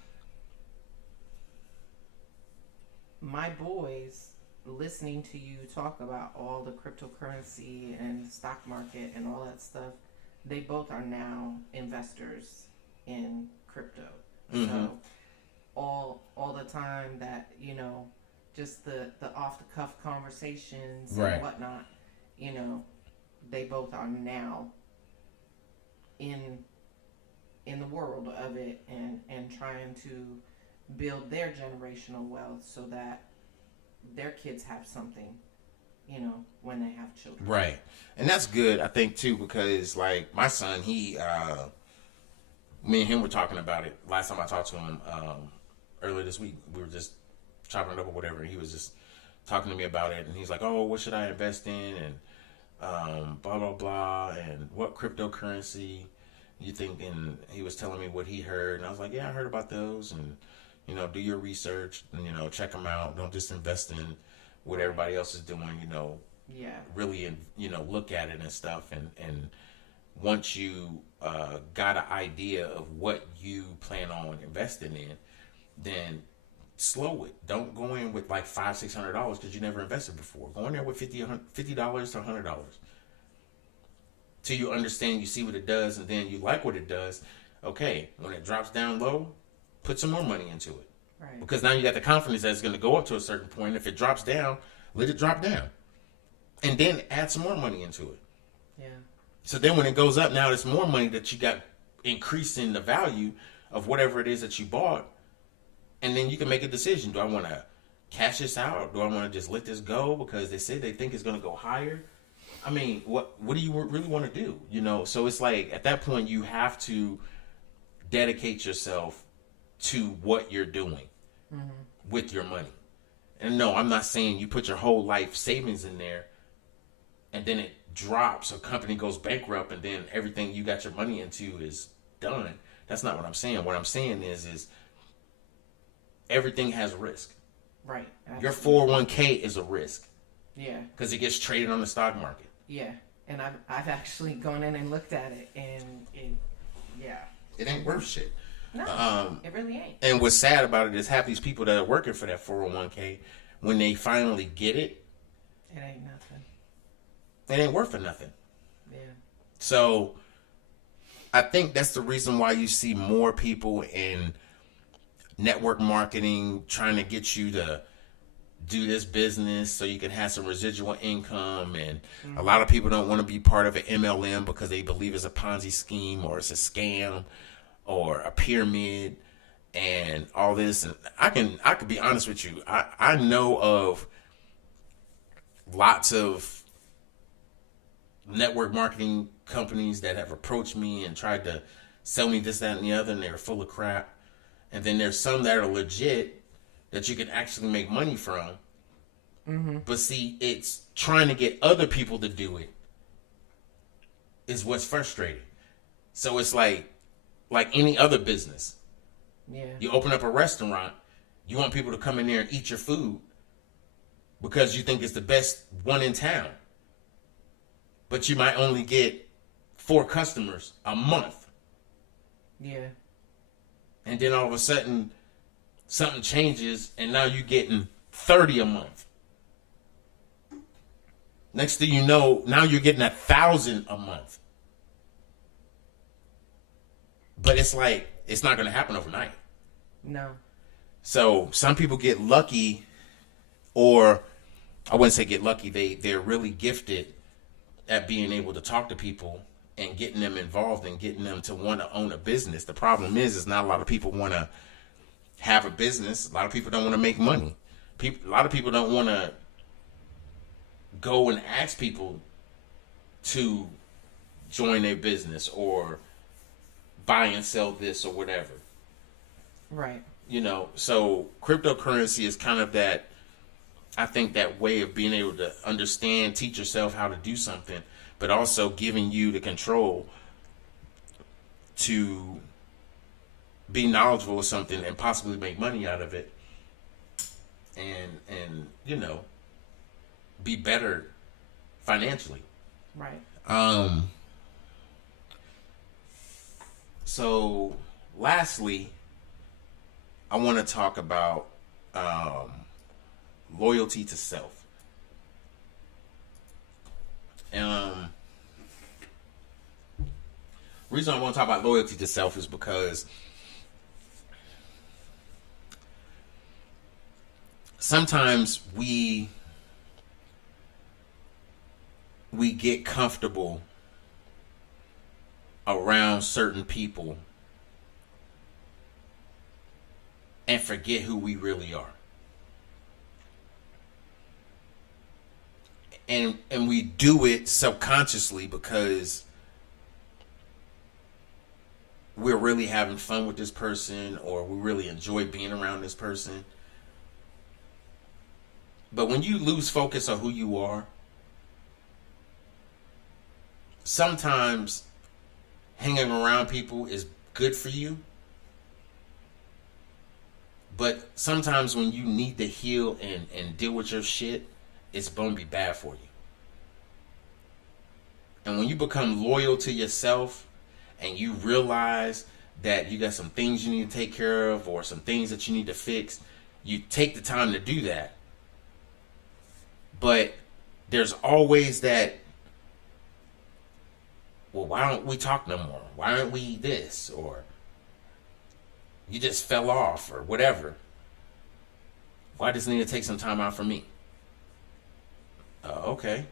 my boys listening to you talk about all the cryptocurrency and stock market and all that stuff, they both are now investors in crypto. So all the time that, you know, just the off the cuff conversations and whatnot, you know, they both are now in the world of it and trying to build their generational wealth so that their kids have something, you know, when they have children. Right. And that's good, I think, too, because, like, my son, me and him were talking about it last time I talked to him earlier this week. We were just chopping it up or whatever, and he was just talking to me about it, and he's like, oh, what should I invest in, and blah, blah, blah, and what cryptocurrency you think? And he was telling me what he heard, and I was like, yeah, I heard about those, and, you know, do your research, and, you know, check them out. Don't just invest in what everybody else is doing, you know. Yeah. Really, you know, look at it and stuff, and once you got an idea of what you plan on investing in, then slow it. Don't go in with like $500-$600 because you never invested before. Go in there with $50 to $100 till you understand, you see what it does, and then you like what it does. Okay, when it drops down low, put some more money into it. Right. Because now you got the confidence that it's going to go up to a certain point. If it drops down, let it drop down, and then add some more money into it. Yeah. So then when it goes up, now there's more money that you got increasing the value of whatever it is that you bought. And then you can make a decision. Do I want to cash this out? Do I want to just let this go because they say they think it's going to go higher? I mean, what do you really want to do? You know, so it's like at that point you have to dedicate yourself to what you're doing with your money. And no, I'm not saying you put your whole life savings in there and then it drops, a company goes bankrupt, and then everything you got your money into is done. That's not what I'm saying. What I'm saying is everything has risk. Right. Absolutely. Your 401k is a risk. Yeah. Because it gets traded on the stock market. Yeah. And I've actually gone in and looked at it, and it ain't worth shit. No, it really ain't. And what's sad about it is half these people that are working for that 401k, when they finally get it, it ain't nothing. It ain't worth for nothing. Yeah. So I think that's the reason why you see more people in network marketing trying to get you to do this business so you can have some residual income. And a lot of people don't want to be part of an MLM because they believe it's a Ponzi scheme or it's a scam or a pyramid and all this. And I could be honest with you. I know of lots of network marketing companies that have approached me and tried to sell me this, that, and the other, and they're full of crap. And then there's some that are legit that you can actually make money from. But see, it's trying to get other people to do it is what's frustrating. So it's like any other business. Yeah. You open up a restaurant, you want people to come in there and eat your food because you think it's the best one in town. But you might only get 4 customers a month. Yeah. And then all of a sudden, something changes, and now you're getting 30 a month. Next thing you know, now you're getting 1,000 a month. But it's like, it's not going to happen overnight. No. So some people get lucky, or I wouldn't say get lucky, they're really gifted at being able to talk to people and getting them involved and getting them to want to own a business. The problem is not a lot of people want to have a business. A lot of people don't want to make money. A lot of people don't want to go and ask people to join their business or buy and sell this or whatever. Right. You know, so cryptocurrency is kind of that, I think, that way of being able to understand, teach yourself how to do something, but also giving you the control to be knowledgeable of something and possibly make money out of it, and you know, be better financially. Right. So lastly, I want to talk about loyalty to self. Reason I want to talk about loyalty to self is because sometimes we get comfortable around certain people and forget who we really are. And we do it subconsciously because we're really having fun with this person, or we really enjoy being around this person. But when you lose focus on who you are, sometimes hanging around people is good for you. But sometimes when you need to heal and deal with your shit, it's going to be bad for you. And when you become loyal to yourself and you realize that you got some things you need to take care of or some things that you need to fix, you take the time to do that. But there's always that, well, why don't we talk no more? Why aren't we this? Or you just fell off or whatever. Why does it need to take some time out for me? Okay.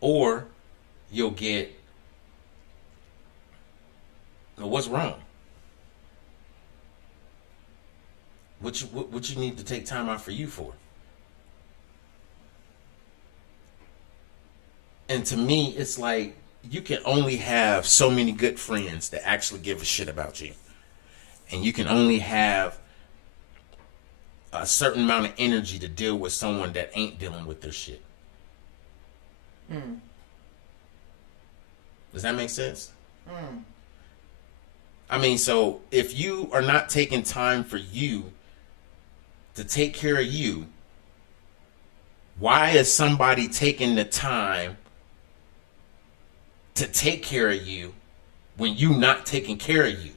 Or you'll get, well, what's wrong? What you need to take time out for you for? And to me, it's like you can only have so many good friends that actually give a shit about you. And you can only have a certain amount of energy to deal with someone that ain't dealing with their shit. Does that make sense? I mean, so if you are not taking time for you to take care of you, why is somebody taking the time to take care of you when you not taking care of you?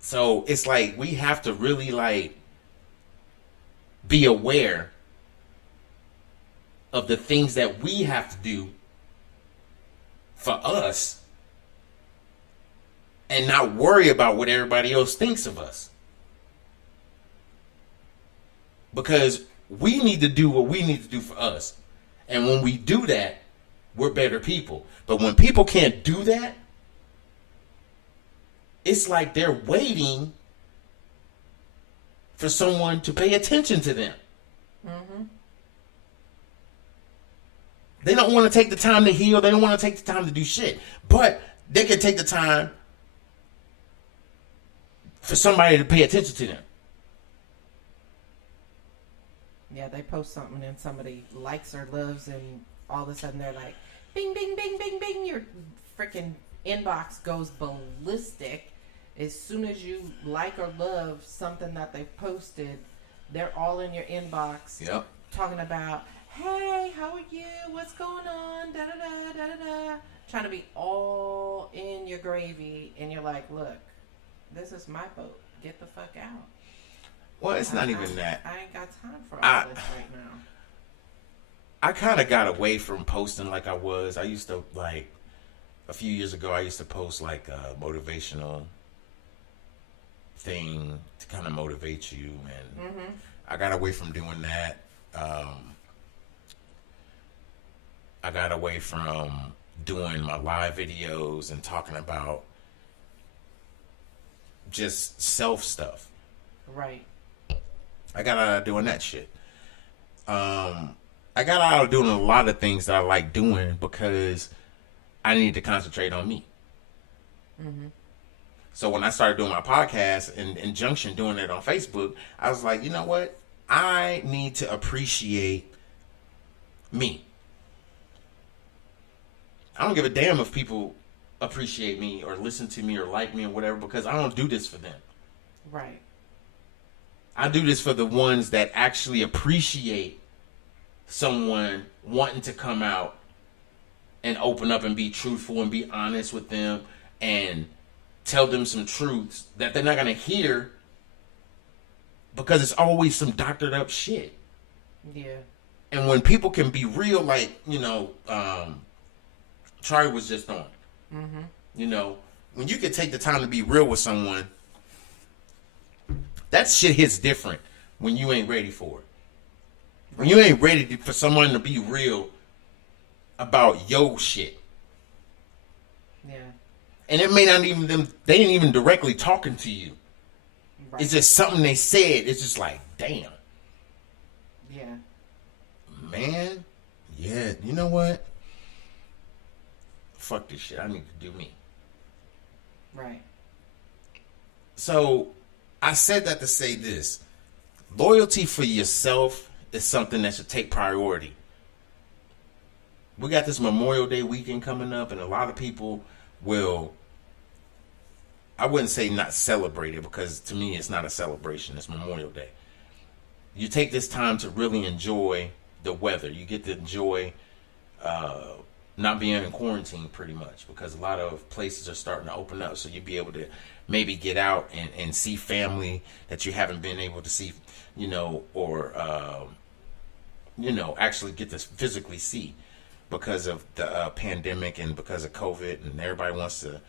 So it's like we have to really like be aware of the things that we have to do for us and not worry about what everybody else thinks of us. Because we need to do what we need to do for us. And when we do that, we're better people. But when people can't do that, it's like they're waiting for someone to pay attention to them. They don't want to take the time to heal. They don't want to take the time to do shit. But they can take the time for somebody to pay attention to them. Yeah, they post something and somebody likes or loves, and all of a sudden they're like, bing, bing, bing, bing, bing. Your freaking inbox goes ballistic. As soon as you like or love something that they posted, they're all in your inbox. Yep. Talking about, hey, how are you? What's going on? Da da da da da da. Trying to be all in your gravy, and you're like, look, this is my boat. Get the fuck out. Well, it's not even that. I ain't got time for all this right now. I kind of got away from posting like I was. I used to, like, a few years ago, I used to post like a motivational thing to kind of motivate you, and I got away from doing that. I got away from doing my live videos and talking about just self stuff. Right. I got out of doing that shit. I got out of doing a lot of things that I like doing because I need to concentrate on me. So when I started doing my podcast and in Junction doing it on Facebook, I was like, you know what? I need to appreciate me. I don't give a damn if people appreciate me or listen to me or like me or whatever, because I don't do this for them. Right. I do this for the ones that actually appreciate someone wanting to come out and open up and be truthful and be honest with them and tell them some truths that they're not going to hear because it's always some doctored up shit. Yeah. And when people can be real, like, Charlie was just on. Mm-hmm. When you can take the time to be real with someone, that shit hits different when you ain't ready for it. When you ain't ready for someone to be real about your shit. Yeah. And it may not even they ain't even directly talking to you. Right. It's just something they said. It's just like, damn. Yeah. Man, yeah, you know what? Fuck this shit. I need to do me. Right. So, I said that to say this. Loyalty for yourself is something that should take priority. We got this Memorial Day weekend coming up, and a lot of people will, I wouldn't say not celebrate it, because to me it's not a celebration. It's Memorial Day. You take this time to really enjoy the weather. You get to enjoy not being in quarantine pretty much, because a lot of places are starting to open up, so you'll be able to maybe get out and see family that you haven't been able to see, or actually get to physically see because of the pandemic and because of COVID, and everybody wants to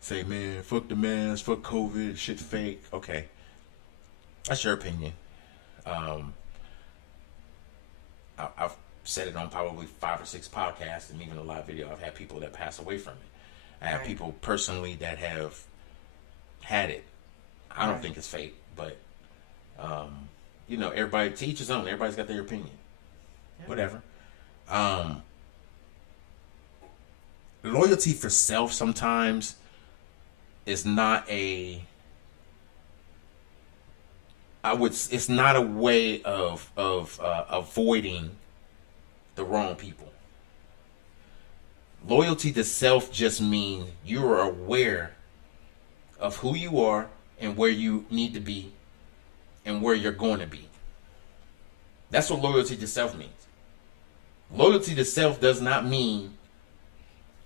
say, man, fuck the mask, fuck COVID, shit's fake. Okay, that's your opinion. I've said it on probably 5 or 6 podcasts and even a live video. I've had people that pass away from it. I have people personally that have had it. I don't think it's fake, but everybody, to each his own. Everybody's got their opinion. Yeah. Whatever. Loyalty for self sometimes is not it's not a way of avoiding the wrong people. Loyalty to self just means you are aware of who you are and where you need to be and where you're going to be. That's what loyalty to self means. Loyalty to self does not mean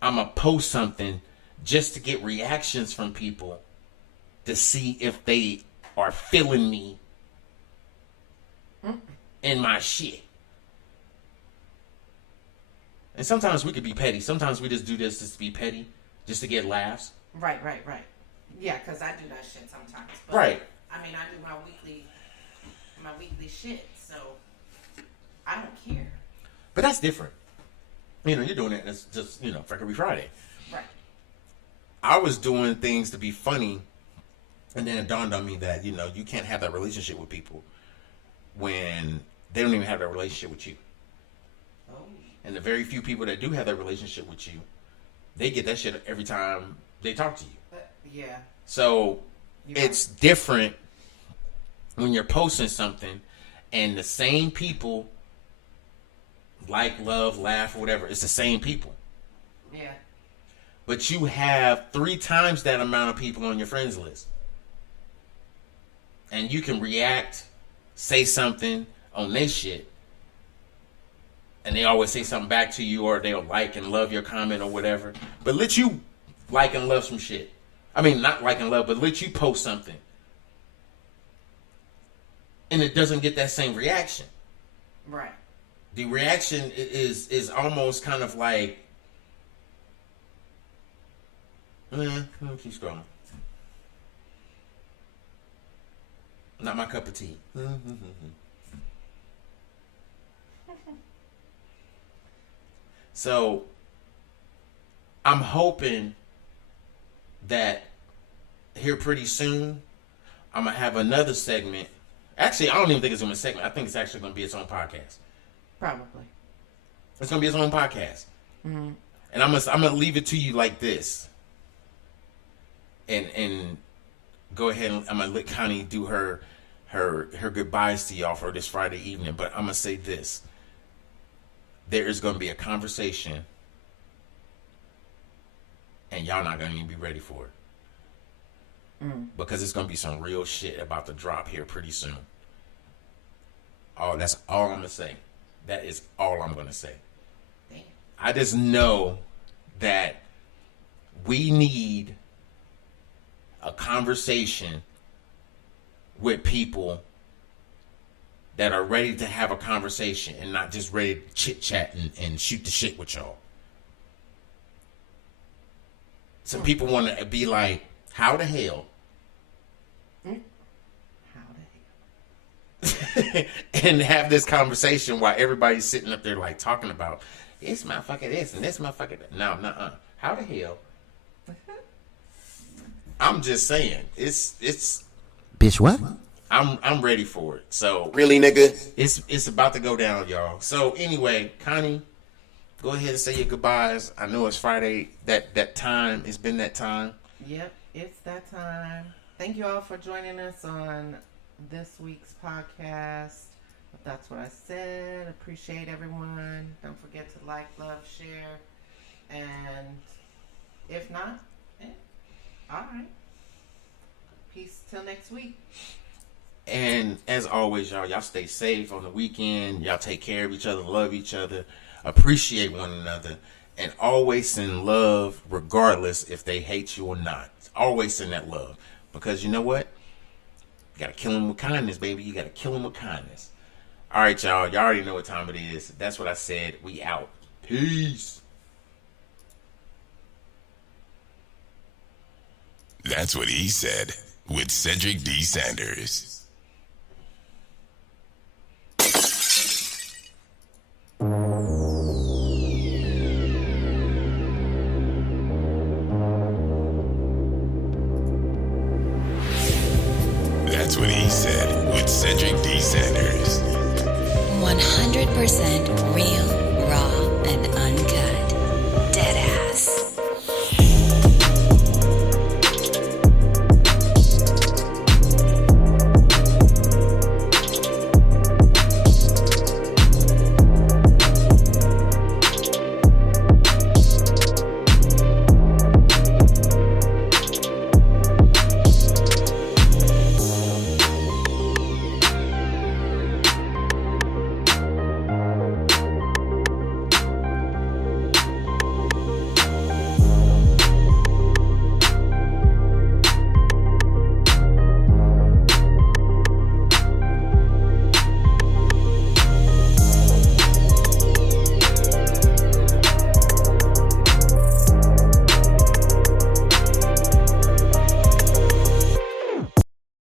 I'm going to post something just to get reactions from people to see if they are feeling me in my shit. And sometimes we could be petty. Sometimes we just do this just to be petty, just to get laughs. Right. Yeah, because I do that shit sometimes. But, right. I mean, I do my weekly shit, so I don't care. But that's different. You're doing it, and it's just, Frickery Friday. Right. I was doing things to be funny, and then it dawned on me that, you can't have that relationship with people when they don't even have that relationship with you. Oh. And the very few people that do have that relationship with you, they get that shit every time they talk to you. Yeah. So it's different when you're posting something and the same people like, love, laugh, or whatever. It's the same people. Yeah. But you have 3 times that amount of people on your friends list. And you can react, say something on their shit, and they always say something back to you, or they'll like and love your comment or whatever. But let you like and love some shit. I mean, not like and love, but let you post something. And it doesn't get that same reaction. Right. The reaction is almost kind of like, keep scrolling. Not my cup of tea. So, I'm hoping that here pretty soon, I'm going to have another segment. Actually, I don't even think it's going to be a segment. I think it's actually going to be its own podcast. Probably. It's going to be its own podcast. Mm-hmm. And I'm going to leave it to you like this. And go ahead and I'm going to let Connie do her her goodbyes to y'all for this Friday evening, but I'm gonna say this: there is gonna be a conversation, and y'all not gonna even be ready for it, because it's gonna be some real shit about to drop here pretty soon. Oh, that's all I'm gonna say. That is all I'm gonna say. Damn. I just know that we need a conversation with people that are ready to have a conversation and not just ready to chit chat and shoot the shit with y'all. Some people want to be like, how the hell? And have this conversation while everybody's sitting up there like talking about this motherfucker this and this motherfucker that. No, nuh-uh. How the hell? I'm just saying, it's Bitch, what? I'm ready for it. So Really, nigga? it's about to go down, y'all. So anyway, Connie, go ahead and say your goodbyes. I know it's Friday. That time, it's been that time. Yep, it's that time. Thank you all for joining us on this week's podcast. That's what I said. Appreciate everyone. Don't forget to like, love, share, and if not, all right. Peace till next week. And as always, y'all stay safe on the weekend. Y'all take care of each other, love each other, appreciate one another, and always send love regardless if they hate you or not. Always send that love, because you know what? You gotta kill them with kindness, baby. You gotta kill them with kindness. All right, y'all. Y'all already know what time it is. That's what I said. We out. Peace. That's what he said with Cedric D. Sanders. That's what he said with Cedric D. Sanders. 100% real, raw, and uncut. Deadass.